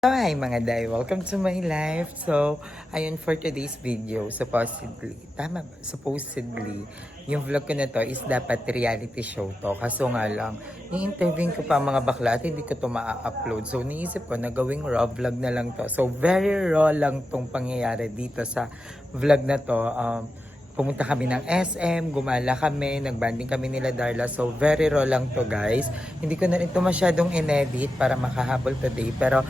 So, hi mga day, welcome to my life. So, ayun for today's video, supposedly, yung vlog ko na to is dapat reality show to. Kaso nga lang, ni-interview ko pa mga bakla at hindi ko to ma-upload. So, niisip ko na gawing raw vlog na lang to. So, very raw lang tong pangyayari dito sa vlog na to. Pumunta kami ng SM, gumala kami, nagbanding kami nila Darla. So, very raw lang to guys. Hindi ko na rin to masyadong in-edit para makahabol today. Pero,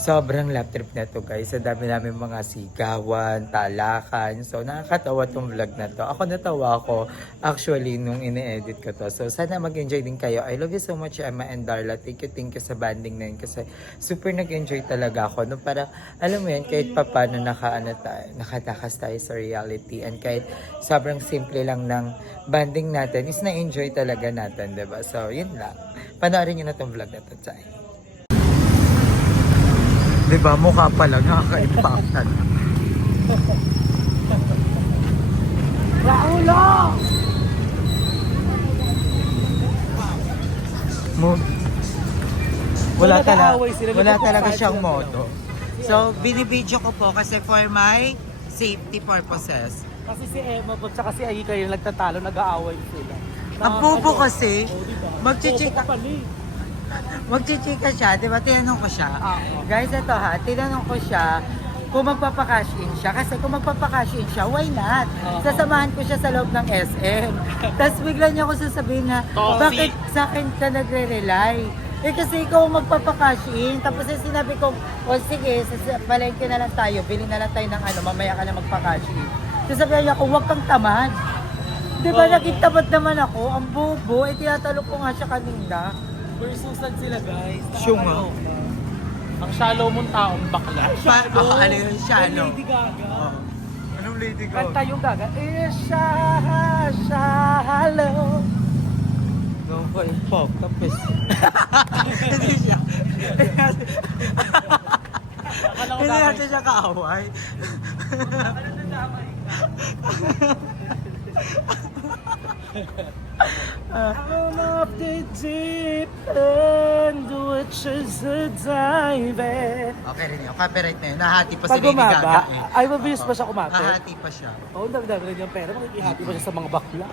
sobrang lap trip na to guys. Sa dami namin mga sigawan, talakan. So nakakatawa tong vlog na to. Ako natawa ako actually nung ine-edit ko to. So sana mag-enjoy din kayo. I love you so much Emma and Darla. Thank you sa banding na yun. Kasi super nag-enjoy talaga ako. No, parang alam mo yan, kahit papano nakatakas tayo sa reality. And kahit sobrang simple lang ng banding natin is na-enjoy talaga natin. Diba? So yun lang. Panoorin nyo na tong vlog na to. Chay. Diba, mukha pa lang, nakaka-impactan. Raulo! Wala talaga siyang moto. So, binibidyo ko po kasi for my safety purposes. Kasi si Emma po tsaka si Aika yung nagtatalo, nag-aaway sila. Ang bobo kasi, magchichika siya, di ba? Tinanong ko siya. Guys, ito ha, tinanong ko siya kung magpapakash in siya. Kasi kung magpapakash in siya, why not? Sasamahan ko siya sa loob ng SM. Tapos bigla niya ako sasabihin na, bakit sa akin ka nagre-rely? Eh kasi ikaw magpapakash in. Tapos sinabi ko, o sige, palengke na lang tayo, bili na lang tayo ng ano, mamaya ka na magpakash in. Sasabihin niya ako, huwag kang tamad. Di ba naging tamad naman ako? Ang bobo, eh tinatalok ko nga siya kanina. Versusan sila guys. Syunga. Ang shallow mong taong bakla. Ano yung shallow? Lady Gaga. Anong Lady Gaga? Kanta yung Gaga. Shallow. No, ko pop tapos. Hindi siya. Hindi natin siya kaaway. Out of the deep end, which is a dive. Okay rin yun. Copyright na yun. Nahati pa si Pag Lady Gaga umaba, eh. ay mabilis pa siya kumapit. Nahati pa siya. Oo, dagdag rin yung pera. Makikihati pa siya sa mga bakla.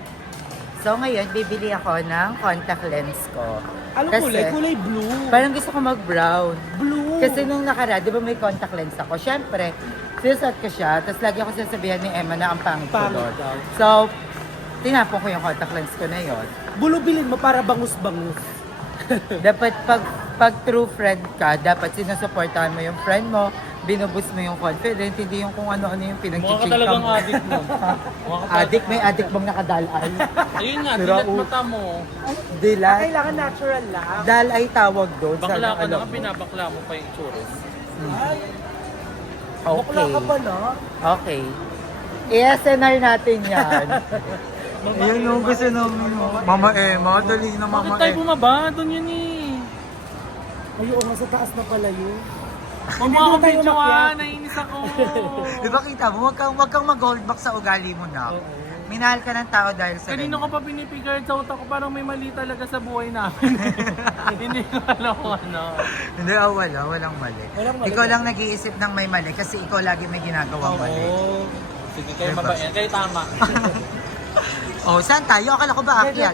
So ngayon, bibili ako ng contact lens ko. Anong Kasi, kulay? Kulay blue. Parang gusto ko mag-brown. Blue. Kasi nung nakaraan, di ba may contact lens ako? Siyempre, sinasat ko siya. Tapos lagi ako sasabihan ni Emma na ang pangit ko Pangit doon. daw. So, tinapon ko yung contact lens ko na yon. Bulubilin mo para bangus-bangus. Dapat pag true friend ka, dapat sinusuportahan mo yung friend mo, binubus mo yung confident, hindi yung kung ano-ano yung Mukha ka pinag-chika talagang mo. addict mo. May addict bang nakadalay? Ayun nga, Sira dilat ulo. mata mo. Dilat? Kailangan natural lang. Dal ay tawag doon. Bakla ka na alam nga, mo. pinabakla mo pa yung itsura. Okay. Bakla ka pa na. Okay. I-SNR natin yan. Ayun yung gusto namin. Mama Emma, dali na Mama Bakit tayo Emma. bumaba? Doon yun eh. Ay, oo nga, sa taas na pala yun. Huwag mo akong tayo videoan, umakyat. naiinis ako. Di ba kita mo, wag kang mag-hold back sa ugali mo na. Minahal ka ng tao dahil sa Kanino ko pa pinipigard sa utak ko, parang may mali talaga sa buhay namin. Hindi ko alam kung ano. Hindi, walang mali. Walang mali. Ikaw lang nag-iisip ng may mali kasi ikaw lagi may ginagawa mali. Oo. Sige, kayo Diba? mabait. Kayo tama. Oh, saan tayo? Akala ko ba akyat?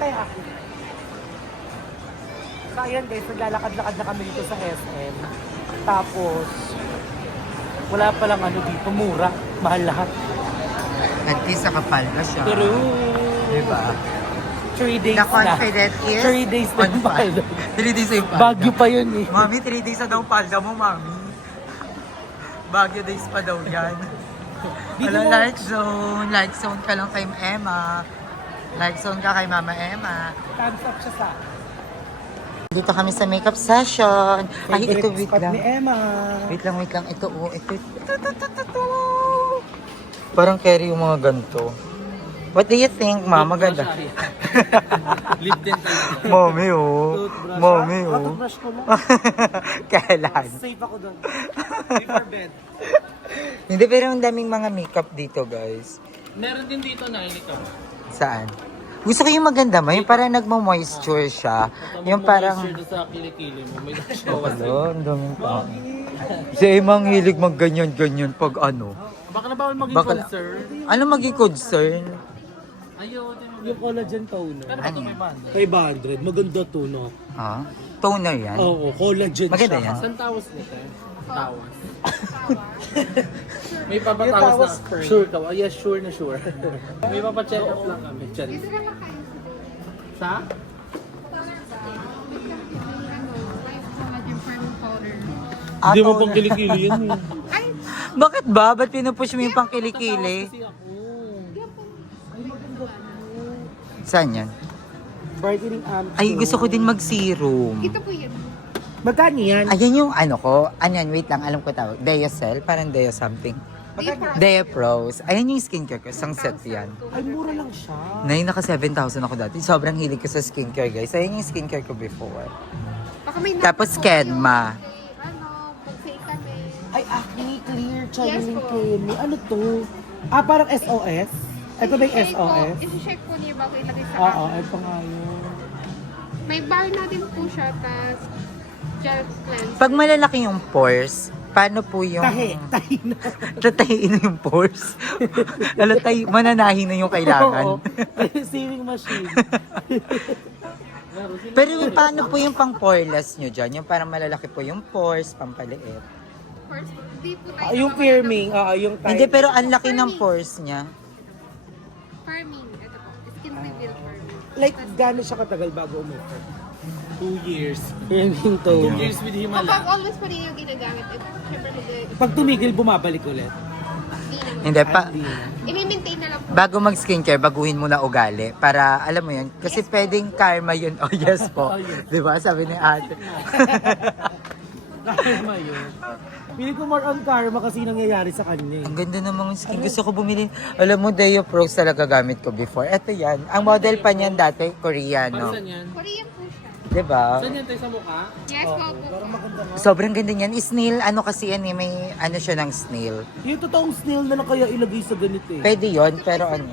So ayan guys, naglalakad-lakad na kami dito sa SM. Tapos, wala palang ano dito, mura. Mahal lahat. At least nakapal ka siya. Pero, Diba? 3 days The na. confident is 3 days na on fire. paldo. 3 days na yung palda. Bagyo pa yun eh. Mami, 3 days na daw palda mo, Mami. Baguio days pa daw yan. Dito Hello, mo- like zone ka lang kay Emma. Like zone ka kay Mama Emma. Thumbs up siya sa Dito kami sa makeup session. Ay, ito, wait spot lang. ni Emma. Wait lang. Ito, oh. Ito. Parang carry yung mga ganito. What do you think, Ma? Maganda. Lip din tayo. Mommy, oh. Toothbrush. Mommy, Ah, oh. toothbrush ko lang. Kailan? Safe ako doon. Before bed. Hindi, pero ang daming mga makeup dito, guys. Meron din dito na inikap. Saan? Gusto ko yung maganda mo, yung parang nagmo-moisture siya. Yung parang... Moisture sa kilikili mo. May Hello, ang daming tao. Si Emang hilig mag-ganyan-ganyan pag ano. Baka na bawal maging Baka- concern. Ano maging concern? Ayaw, Yung collagen toner. pero ito may banda. 500. Maganda to, no? Ah, toner yan. Oo, collagen Maganda siya. yan. Saan tawas nito? Tawas. May Yung papatawas tawas na. spray. Sure ka? Yes, sure na sure. May papacheck up lang kami. Charis. Sa? Hindi mo toner. pang kilikili yan eh. Bakit ba? Ba't pinupush mo yung pang kilikili? Kasi ako. Saan yan? Brightening amp. Ay, gusto ko din mag-serum. Ito po yun. Magkano yan? Ayan yung ano ko. Ano yan? Wait lang, alam ko tawag. Deocel? Parang Deo something. Deo Pros. Ayan yung skincare ko. Isang set yan. Ay, mura lang siya. Naka 7,000 ako dati. Sobrang hilig ko sa skincare, guys. Ayan yung skincare ko before. Baka may Tapos Kedma. Mag-say kami. Ay, acne clear channeling Yes po. cream. Ano to? Ah, parang SOS? Ito ba yung SOS? I-check po niyo bago ilagay sa Oo, akin. ito nga yun. May bar na din po siya, tas gel cleanse. Pag malalaki yung pores, paano po yung... Tahi na. Tatahiin na yung pores. Mananahin na yung Oo. kailangan. Sewing machine. Pero paano po yung pang poreless nyo dyan? Yung parang malalaki po yung pores, pampaliit. First, hindi po tayo Ah, yung firming, yung type. Hindi, pero ang laki ng pores niya. Firming. Ito po. Skin reveal firming. Like, gano'n siya katagal bago umuffer? 2 years. Firming 2 to. years with Kapag Himalaya. always pa rin yung ginagamit, syempre Pag tumigil, bumabalik ulit. hindi naman. Hindi, Hindi na. I-maintain na lang po. bago mag-skincare, baguhin mo na ugali. Para, alam mo yun, kasi pwedeng karma yun. Oh, yes po. Di ba? Sabi ni ate. Karma yun. Pili ko more on karma kasi nangyayari sa kanya. Ang ganda ng mga skin. Gusto ko bumili. Alam mo, Deo Pros talaga gamit ko before. Ito yan. Ang model pa niyan dati, Koreano. Saan yan? Korean po siya. Di ba? Saan yan tayo sa mukha? Yes po po. Parang maganda nga. Sobrang ganda niyan. Snail, ano kasi yan eh, may ano siya ng snail. Yung totoong snail na lang kaya ilagay sa ganito eh. Pwede yon pero ano.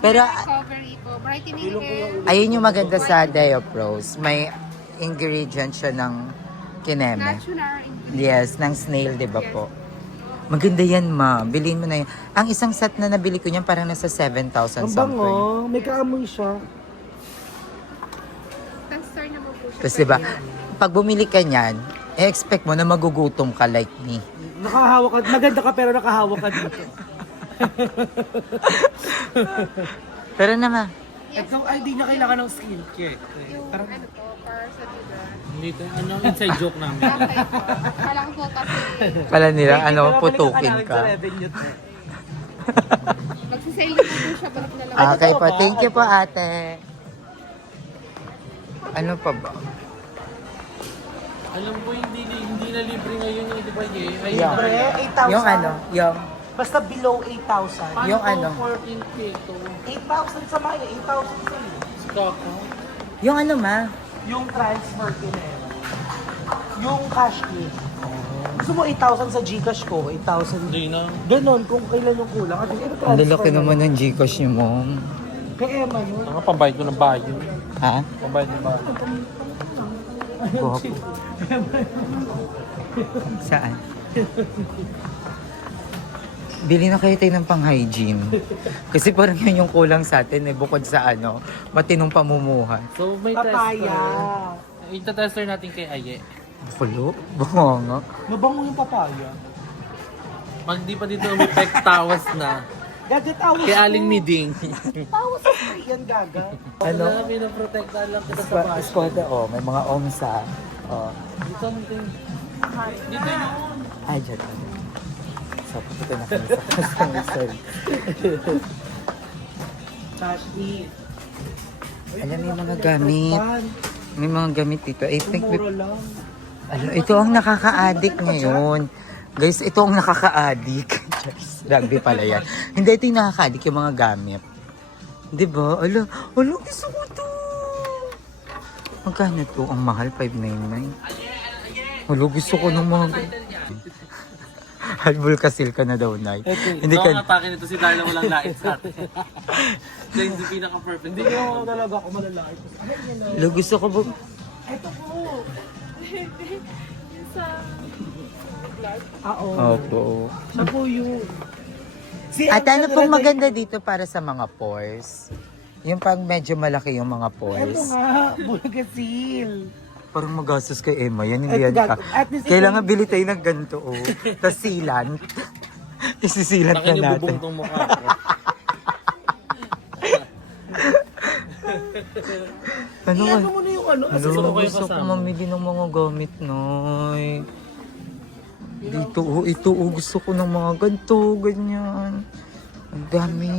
Pero Recovery po. Brightening hair. ayun yung maganda sa Deo Pros. May ingredient siya ng kineme. Natural ingredient. Yes, ng snail, di ba po? Maganda yan, ma. Bilhin mo na yan. Ang isang set na nabili ko niyan parang nasa 7,000 Ang something. bango. May kaamoy siya. Tester naman po siya. Tapos diba, pag bumili ka niyan, expect mo na magugutom ka like me. Nakahawa ka. Maganda ka pero nakahawa ka dito. Pero naman, Ito ay di niya kailangan ng skincare. Yung Parang ano po, para sa Libra. Dito, ano, inside joke namin. Okay po. Kala ko po kasi pala nila, ano, putukin ka. magsisale na po siya. Balik na lang. Okay po, thank you po ate. Ano pa ba? Alam ko, hindi na libre ngayon yung di ba yun? Ayun Yeah. Pre, na. 8,000. Yung ano, yung, Basta below 8,000. Paano yung to ano? 14K to? 8,000 sa Maya, 8,000 sa iyo. Stock. yung ano ma? Yung transfer kinera. Yung cash in. Gusto mo 8,000 sa Gcash ko, 8,000. Hindi na. Ganon, kung kailan yung kulang. At yung Ang lalaki naman ng Gcash niyo mo. Kay Emma yun. Ang pambayad ko ng bayo. Ha? Pambayad ng bayo. Guwapo. Saan? Bili na kayo tayo ng pang-hygiene. Kasi parang yun yung kulang sa atin eh, bukod sa ano, matinong pamumuhay. So, may Papaya. tester. Ita-tester natin kay Aye. Kulo? Baka nga. Mabango yung papaya. Pag di pa dito umipek, tawas na. Gaga, tawas Kay ko. Aling Miding. Tawas ko yan, gaga. Ano? Wala, pinaprotektahan lang kita sa bahay. Squad, oh, may mga omsa. Oh. Dito, dito yun. Ay, dyan. So, pupunta na kami sa customer service. Cash in. Alam, may mga gamit. May mga gamit dito. I think, Mura lang. ano, ito ang nakaka-addict ngayon. Guys, ito ang nakaka-addict. Just, rugby pala yan. Hindi, ito yung nakaka-addict yung mga gamit. Di ba? Ala, gusto ko to. Magkano to? Ang mahal, 599. Ala, gusto ko ng mga... Halbul kasil ka na daw, Nay. Okay. Hindi Ito ka... ang atake nito si Darla walang lait sa atin. Siya yung pinaka-perfect. Hindi naman talaga ako malalait. Ano yun na? Lo, gusto ko Ito po. Sa Oo. Opo. Siya po yun. Si At ano Angela pong Day- maganda dito para sa mga pores? Yung pag medyo malaki yung mga Ito pores. nga, Bulgasil. Parang magastos kay Emma. Yan, hindi Ito yan ka. gag- at least Kailangan bili tayo ng ganito, oh. Tapos silan. Isisilan na natin. Nakinibubong tong mukha ko. Ano ba? Ano mo na yung ano? Ano, Susunod ko yung gusto ko kasama. mamili ng mga gamit, Noy. Dito, oh, ito, oh, gusto ko ng mga ganito, ganyan. Ang dami.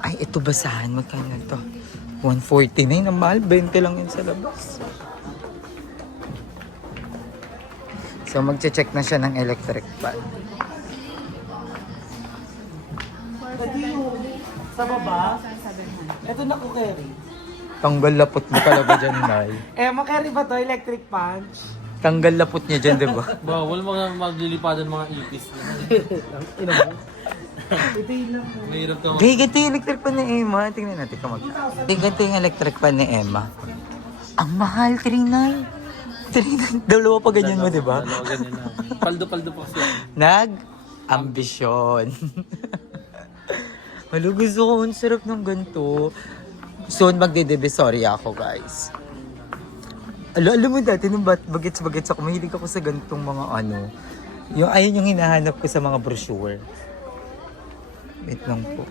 Ay, ito basahan. Magkano to? 149 ang mahal. 20 lang yun sa labas. So, magche-check na siya ng electric fan. Pwede yung sa baba. Ito na ko carry. Tanggal lapot mo talaga dyan, Nay. Makarry ba to? Electric punch? Tanggal lapot niya dyan, di ba? Bawal mga maglilipadan mga ipis. Ino mo? Ito yun lang po. Mahirap ka Hey, ganito yung electric fan ni Emma. Tingnan natin kung magkano. Hey, ganito yung electric fan ni Emma. Ang mahal, 3.9. 3.9. Dalawa pa ganyan mo, di ba? Dalawa ganyan na. Paldo-paldo pa siya. Nag-ambisyon. Halo, gusto ko. Ang sarap ng ganito. Soon, magde-divisory ako, guys. Alam mo dati, nung bagets-bagets ako, mahilig ako sa ganitong mga ano. Yung, ayun yung hinahanap ko sa mga brochure. Wait lang po.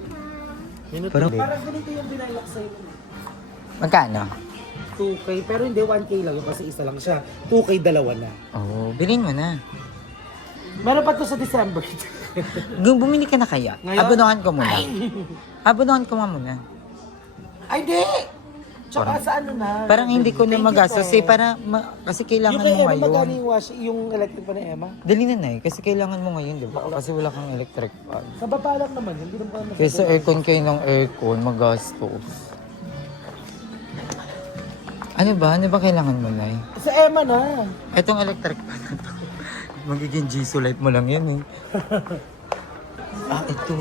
Parang, Parang ganito yung binalak sa'yo. magkano? 2K, pero hindi 1K lang yun kasi isa lang siya. 2K dalawa na. Oo, bilhin mo na. Meron pa to sa December. Bumili ka na kaya? Ngayon? Abonohan ko muna. Abonohan ko nga muna. Ay, di! Tsaka sa ano na. Parang hindi ko na Thank you magastos po. eh, para kasi kailangan Yung kay mo Emma, magkano ngayon. yung wash, yung electric pa ni Emma? Dali na eh, kasi kailangan mo ngayon, di ba? Kasi wala kang electric fan. Sa baba lang naman, hindi naman kami Kaysa aircon kayo ng aircon, magastos. Ano ba? Ano ba kailangan mo na Sa Emma na. Itong electric fan na to. Magiging Jisoo light mo lang yan eh. Ito.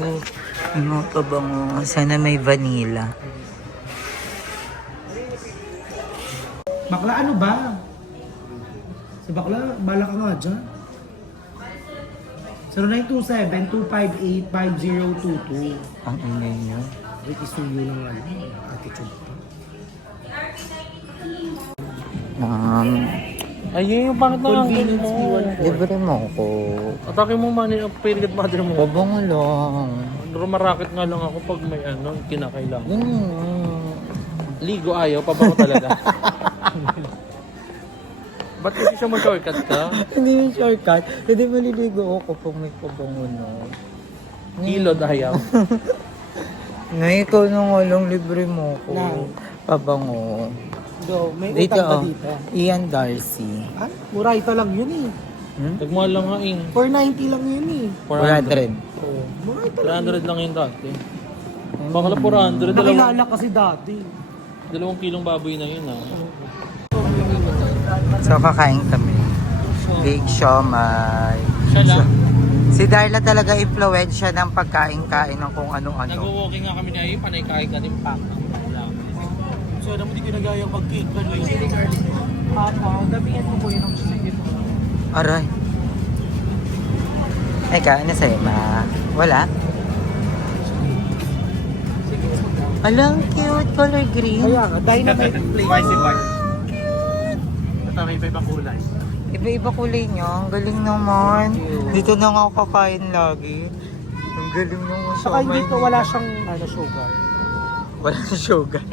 Mga pabango. Sana may vanilla. Bakla, ano ba? Si Bakla, bala ka nga dyan. 0927-258-5022. Ang ingay niya. Ricky Suyo lang ano, attitude pa. Ayun, yung pangit na angle mo. Libre mo ako. Atake mo man yung period mother mo. Pabango lang. Rumarakit nga lang ako pag may ano, kinakailangan. Ganun. Ligo ayaw, pabango talaga. Ba't hindi siya mag-shortcut ka? Hindi yung shortcut. Hindi maliligo ako pag may pabango na. Kilod ayaw. Ngay, ikaw na nga lang, libre mo ako. Lang. Pabango. Go, may Dito, utang pa oh. dito. Ian Darcy. Ah, mura ito lang yun eh. Nagmahal lang nga eh. 490 lang yun eh. 400. Oh, mura ito lang. 300 lang yun dati. Bakala 400, Nakilala kasi dati. 2 kilong baboy na yun ah. So, kakain kami. Big siomay. Siya lang. Si Darla talaga influensya ng pagkain-kain ng kung ano-ano. Nag-walking nga kami na yun, panay kahit natin pack. So, alam mo di kinagaya mag-cake ka na yun. Damihan mo po yun ang sige po. Aray. Eka, ano sa'yo, ma? Wala? Alang cute, color green. Kaya nga, dynamite Spicy part. Ito may iba kulay. Iba-iba kulay niya. Ang galing naman. Dito na nga ako kakain lagi. Ang galing naman siya. Saka hindi to, wala siyang ano, sugar. Wala na sugar.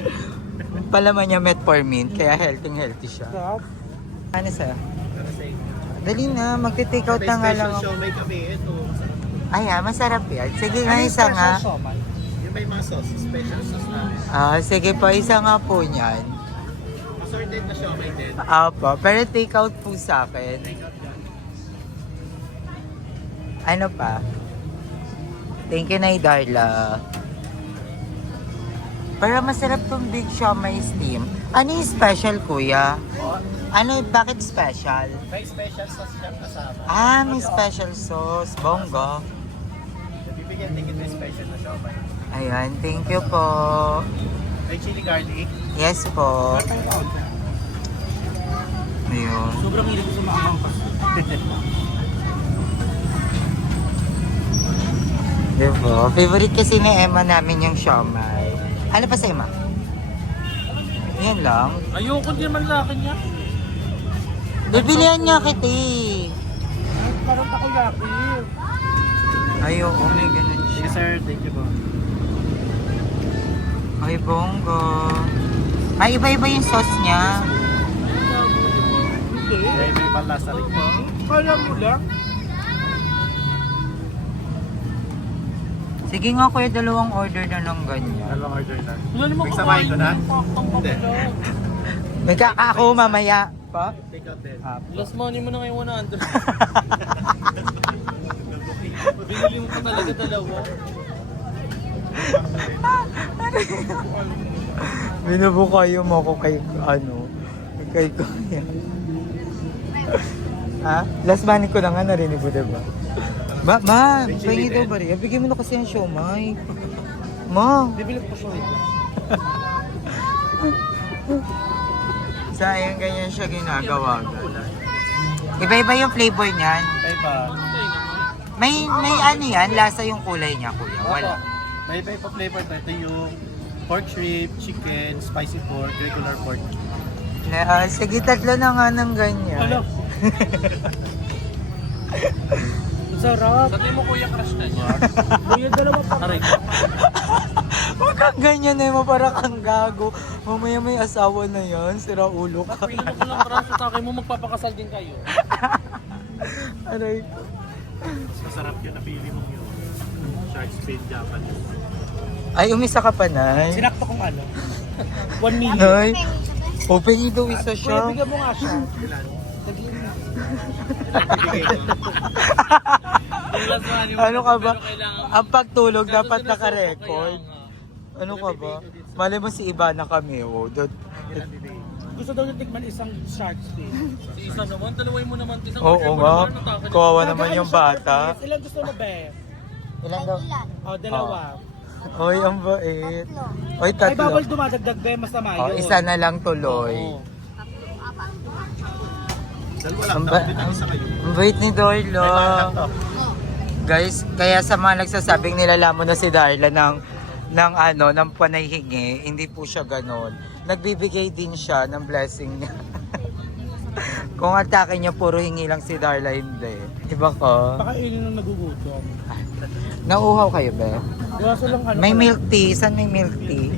Palaman niya metformin, kaya healthy siya. Sarap. Ano sa'yo? Dali na, magte-take out na nga lang ako. may kami, ito. Ay, masarap yan. Sige nga, Ano yung isa nga. special siomai? Yung may mga sauce, special sauce na. Sige po, isa nga po niyan. Assorted na siya, may din. Apo, pero take out po sa akin. Ano pa? Thank you, Nay Darla. Pero masarap tong Big Siomai Steam. Ano yung special, kuya? Ano, bakit special? May special sauce siya kasama. May special sauce. Bongga. Bibigyan din kita special na siomay. Ayan, thank you po. May chili garlic. Yes po. Ayun. Sobrang hilig ko sa maangang pa. Diba? Favorite kasi ni Emma namin yung siomay. Ano pa sa Emma? Yan lang. Ayoko din man laki niya. Bibilihan niya kita eh. Parang takoyaki. Ayoko, may ganun siya. Yes sir, thank you po. Ay, bongga. Ay, iba-iba yung sauce niya. Hindi. May panlasa rin po. Kala mo lang. Sige nga kuya, dalawang order na ng ganyan. Dalawang order na. Wala naman Pagsamahin ko na? Hindi. Ako mamaya. Pa? Take out din. Last money mo na ngayon 100. Binili mo pa talaga dalawa. Binubukayo mo ako kay kay kuya. Ha? Last money ko na nga narinig mo, diba? Ma, pahingi daw ba rin? Bigyan mo na kasi ang siomay. Ma. Bibili ko siya ito. Sayang ganyan siya ginagawa. Iba-iba yung flavor niyan. Iba. May ano yan, lasa yung kulay niya, kuya. Wala. May iba flavor pa. Ito yung pork rib, chicken, spicy pork, regular pork. Sige, tatlo na nga ng ganyan. Ano? Sarap. Sabi mo kuya crush na niya. Kuya dalawa pa. Aray. Huwag kang ganyan eh, para kang gago. Mamaya may asawa na yan, sira ulo ka. Pili mo ko lang crush sa akin mo, magpapakasal din kayo. Aray ko. Mas masarap yun, napili mo yun. Shark's Fin Japanese. Ay, umisa ka pa, Nay. Sinakto kong ano? 1 million. Nay, open daw isa Kuya, siya. bigyan mo nga siya. Ilan? Ano ka ba? Ang pagtulog dapat naka-record. Ano ka ba? Malay mo si Iba na kami, oh. Gusto daw niya tikman isang shark's fin. Si isa naman, dalaway mo naman. Isang Oo nga. Kawawa naman yung bata. Ilan gusto mo, be? Ilan daw? O, dalawa. Oy, ang bait. Oy, Ay, bawal tatlo. dumadagdag, be. Masama Oh, yun. isa na lang tuloy. Oo. Dalawa lang, Ang tapos ba- din ang isa kayo. Ang bait ni Darla. May lang to. Guys, kaya sa mga nagsasabing nilalamon na si Darla ng panay hingi, hindi po siya ganon. Nagbibigay din siya ng blessing niya. Kung atake niya, puro hingi lang si Darla, hindi. Iba ko. Pakainin nung nagugutom. Nauuhaw kayo, be? Gawaso lang ano. May milk tea. Saan may milk tea?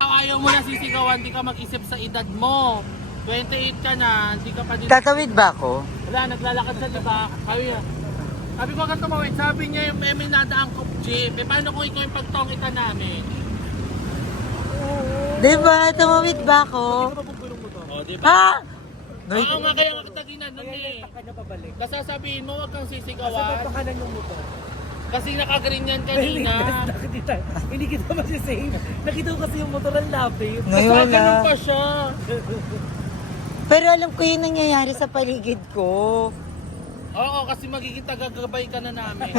Ayaw mo na sisigawan, di ka mag-isip sa edad mo. 28 ka na, hindi ka pa din. Tatawid ba ako? Wala, naglalakad siya, di ba? Sabi ko agad tumawid, sabi niya yung may nadaang kop jeep. Eh, paano kung ikaw yung pagtongita namin? Diba? Tumawid ba ako? Mapupulong mo to. O, di ba? Ha? Noy, Oo nga, kaya nga kita ginanon eh. Kasi sabihin mo, huwag kang sisigawan. Kasi papakanan yung motor. Kasi nakagreen yan kanina. Hindi kita masisave. Nakita ko kasi yung motor ang lapit. Noy, Ganun wala. pa siya. Pero alam ko yung nangyayari sa paligid ko. Oo, kasi magiging tagagabay ka na namin.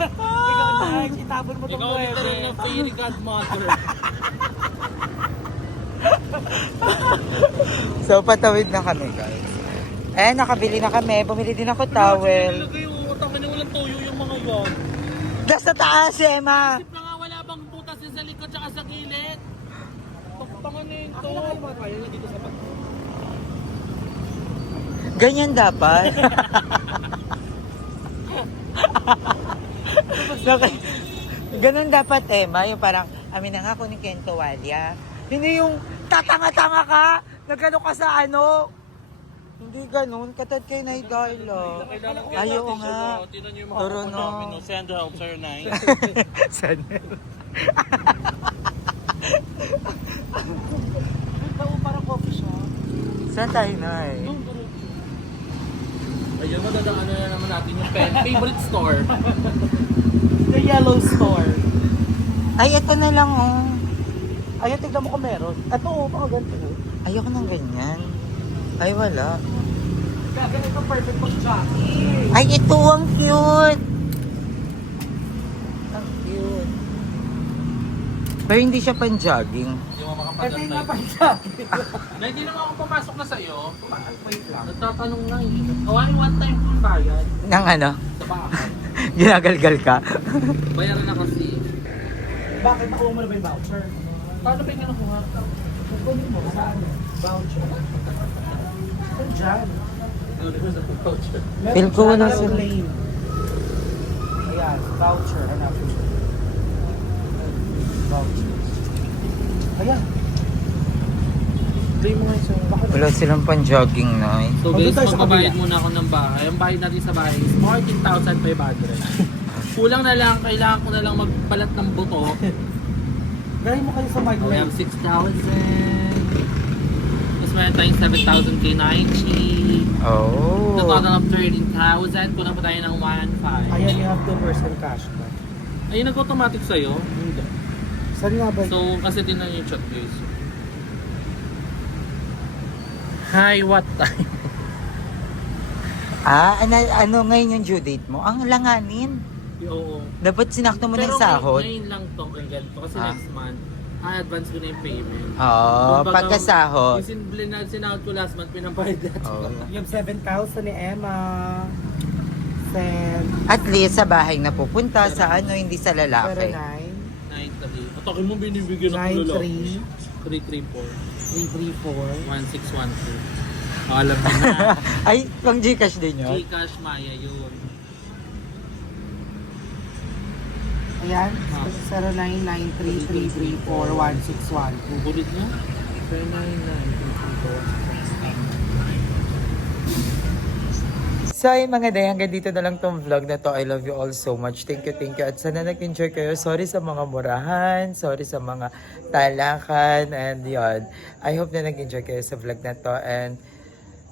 Ikaw na, itapon mo itong mueble. Ikaw literal na fairy godmother. So, patawid na kami, guys. Eh, nakabili na kami. Bumili din ako towel. Nilagay yung utang na walang toyo yung mga yon. Nasa taas, Emma! Isip na nga wala bang butas yun sa likod tsaka sa gilid. Pagpanganin to. Ako na mga kaya dito sa pag... Ganyan dapat. Ganun dapat, Emma. Yung parang, amin na nga kunin ko yung tuwalya. Hindi yung tatanga-tanga ka. Nagano ka sa ano. Hindi ganun. Katad kay Nay Darla. Ayaw nga. Tinan niyo yung Turo mga no. namin. No? Send help, sir, 9. Sana. Parang coffee shop. Saan tayo, Nay? Ayun, madadaanan na naman natin yung favorite store. The yellow store. Ay, ito na lang, oh. Ayun, tignan mo kung meron. Ito, mga ganito. Ayoko ng ganyan. Ay, wala. Gaganito perfect pag-jockey. Ay, ito ang cute! Ang cute. Pero hindi siya pan-jogging. Hindi mo Ito makapagantay. yung napag-jockey. Na hindi naman ako pumasok na sa'yo. Wait lang. Nagtatanong lang eh. Kawain one time kung bayad. Nang ano? Sa bahay. Ginagalgal ka? Bayaran na kasi. Bakit nakuha mo na ba yung voucher? Paano ba yung nakuha? Kukunin mo, saan? Voucher. Saan dyan? Feel ko wala Meron sila. lane. Ayan, voucher. Hanapin mo. Voucher. Ayan. Play mo nga yung bakit? Wala silang pan-jogging na eh. So Doon guys, tayo sa magbabayad kabila. muna ako ng bahay. Ang bayad natin sa bahay is 14,500. Kulang na lang, kailangan ko na lang magbalat ng buto. Gawin mo kayo sa mic. We have 6,000. Tapos meron tayong 7,000 kay Nike. The Oh. total of 13,000. Kulang pa tayo ng 1,500. Ayan, you have 2% cashback. Ayun, nag-automatic sa'yo. Hindi. Saan nga ba? So, kasi tinan yung chat guys. Hi, what time? Ano ngayon yung due date mo? Ang langanin. Oo. Dapat sinakto mo ng Pero sahod. ngayon lang to, kung ganito. Kasi Ah. next month, advance ko na yung payment. Oo, Kumbaga, pagkasahod. Yung sinahod ko last month, pinambayad natin. Oo. You have 7,000 ni Emma. Sen. At least sa bahay na pupunta, sa ano, hindi sa lalaki. 09. 9-3. Patakin mo binibigyan ng 9-3. 334. 334. 1612. Alam mo na. Ay, pang Gcash din yun. Gcash Maya yun. Ayan. Ah. 0993-334-1612. Bulit niya? 999. So ay mga day, hanggang dito na lang tong vlog na to. I love you all so much. Thank you, thank you. At sana nag-enjoy kayo. Sorry sa mga murahan. Sorry sa mga talakan. And yun. I hope na nag-enjoy kayo sa vlog na to. And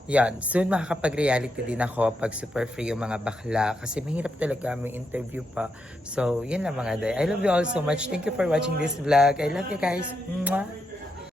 yan, soon makakapag-reality din ako pag super free yung mga bakla. Kasi mahirap talaga may interview pa. So, yun lang mga day. I love you all so much. Thank you for watching this vlog. I love you guys. Mwah!